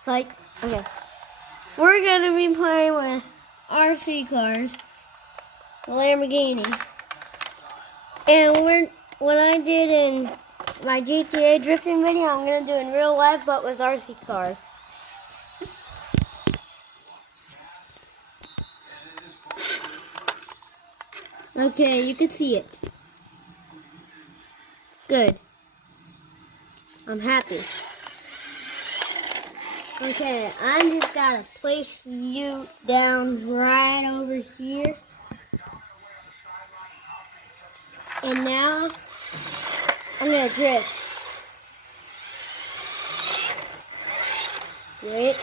It's like, okay. We're going to be playing with RC cars, the Lamborghini. And what I did in my GTA drifting video, I'm going to do in real life, but with RC cars. Okay, you can see it. Good. I'm happy. Okay, I just gotta place you down right over here. And now, I'm gonna drift. Wait.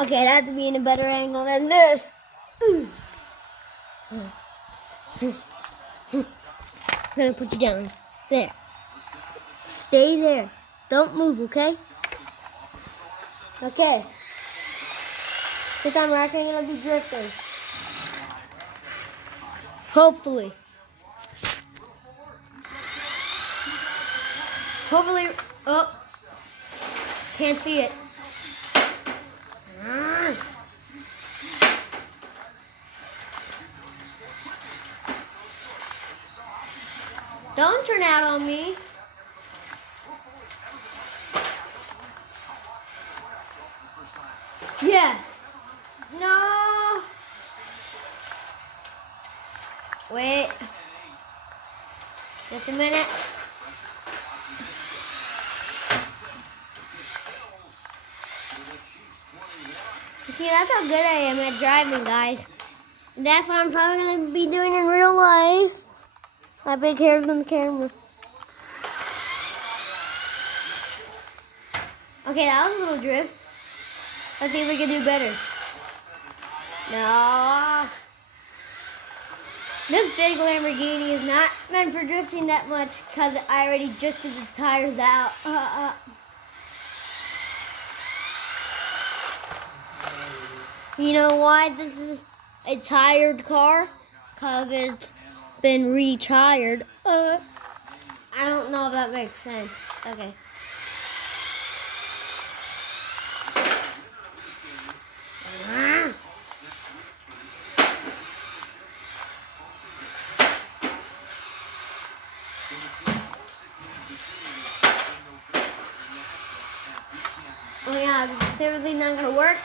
Okay, it has to be in a better angle than this. I'm gonna put you down. There. Stay there. Don't move, okay? Okay. This time we're actually gonna be drifting. Hopefully. Oh. Can't see it. Don't turn out on me. Yeah. No. Wait. Just a minute. See, that's how good I am at driving, guys. That's what I'm probably going to be doing in real life. My big hair's on the camera. Okay, that was a little drift. Let's see if we can do better. No. This big Lamborghini is not meant for drifting that much because I already drifted the tires out. You know why this is a tired car? Because it's been retired. I don't know if that makes sense. Okay. Oh yeah, is seriously not gonna work?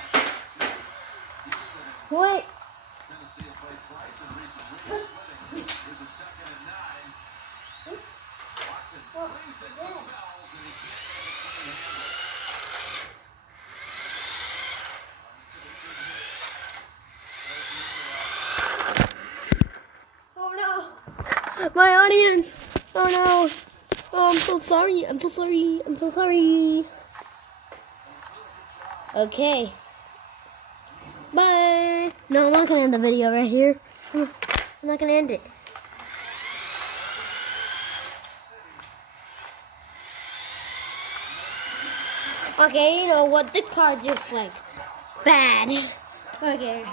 What? Oh no! My audience! Oh no! Oh, I'm so sorry. I'm so sorry. I'm so sorry. Okay. Bye. No, I'm not gonna end the video right here. I'm not gonna end it. Okay, you know what? The car just like bad. Okay.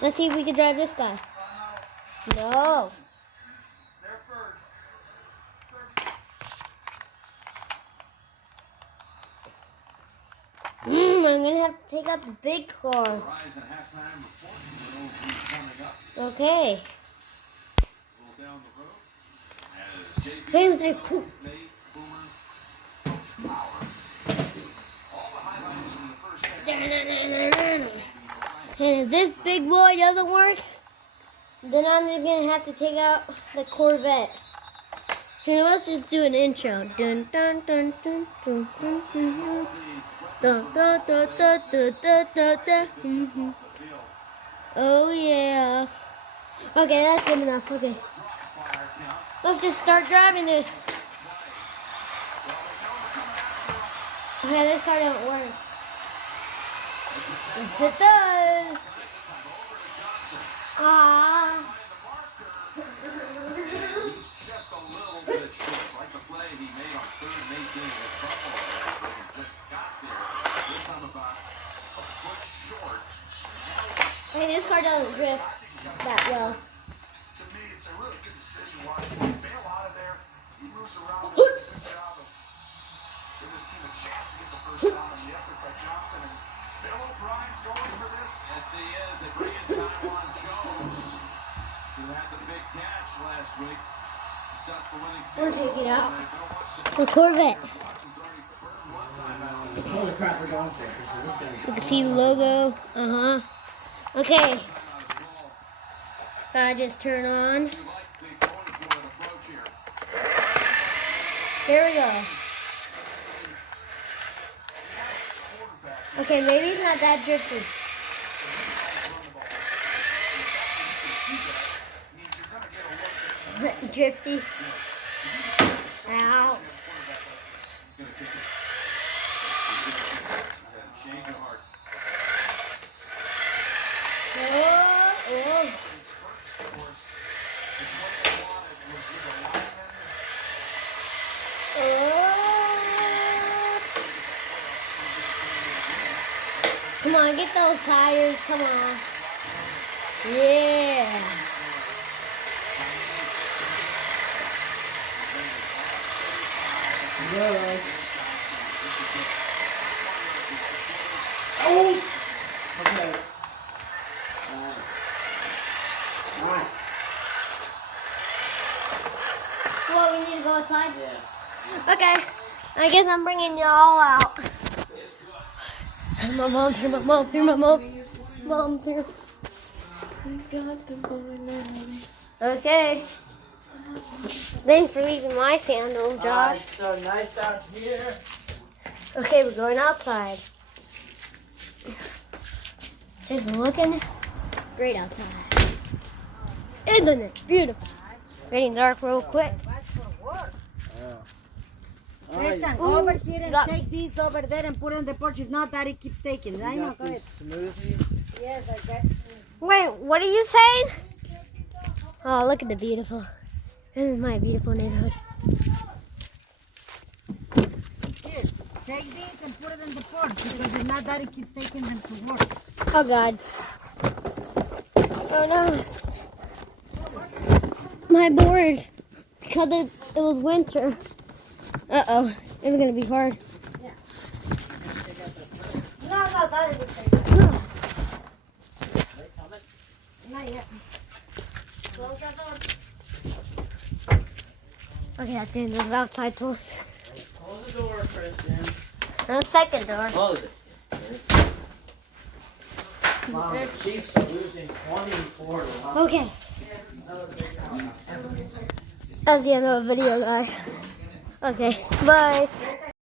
Let's see if we can drive this guy. No. I'm gonna have to take out the big car. Okay. Hey, was that cool? And if this big boy doesn't work, then I'm just gonna have to take out the Corvette. Here, let's just do an intro. Dun dun dun dun dun dun dun dun dun dun dun dun dun dun. Oh yeah. Okay, that's good enough. Okay. Let's just start driving this. Okay, this car don't work. Yes, it does. Ah. Just a little bit short, like the play he made on third and 18 in the trouble. Just got there. This time about a foot short. Hey, this car doesn't drift. that well. To me, it's a really good decision watching him bail out of there. He moves around and does a good job of giving his team a chance to get the first down on the effort by Johnson. And Bill O'Brien's going for this. Yes, he is. They bring in Taiwan Jones, who had the big catch last week. Set the winning We'll field take it goal, out. and they're gonna watch The Corvette. Watson's already burned one time out. Holy crap, we're going for it. This is gonna You can see the logo. Okay. Gotta just turn on. Here we go. Okay, maybe it's not that drifty. Drifty. Ow. Oh. Come on, get those tires. Come on. Yeah. go. Oh! Okay. Alright. Well, we need to go outside? Yes. Okay. I guess I'm bringing you all out. My mom's here, my mom here, my mom. Mom's here. Okay. Thanks for leaving my sandals, Josh. It's so nice out here. Okay, we're going outside. It's looking great outside. Isn't it beautiful? Getting dark real quick. Christian, go over here and take these over there and put it on the porch. If not, Daddy keeps taking. I know, go ahead. Smoothies. Yes, I got. Wait, what are you saying? Oh, look at the beautiful. This is my beautiful neighborhood. Here, take these and put it on the porch because if not, Daddy keeps taking them to work. Oh, God. Oh, no. My board. Because it was winter. Uh-oh. It's going to be hard. No, Daddy will take it. Not yet. Close that door. Okay, that's the end of the outside tour. Close the door, Christian. And the second door. Close it. Mom, the Chiefs are losing 24 to 1. Okay. That's the end of the video, guys. Okay, bye.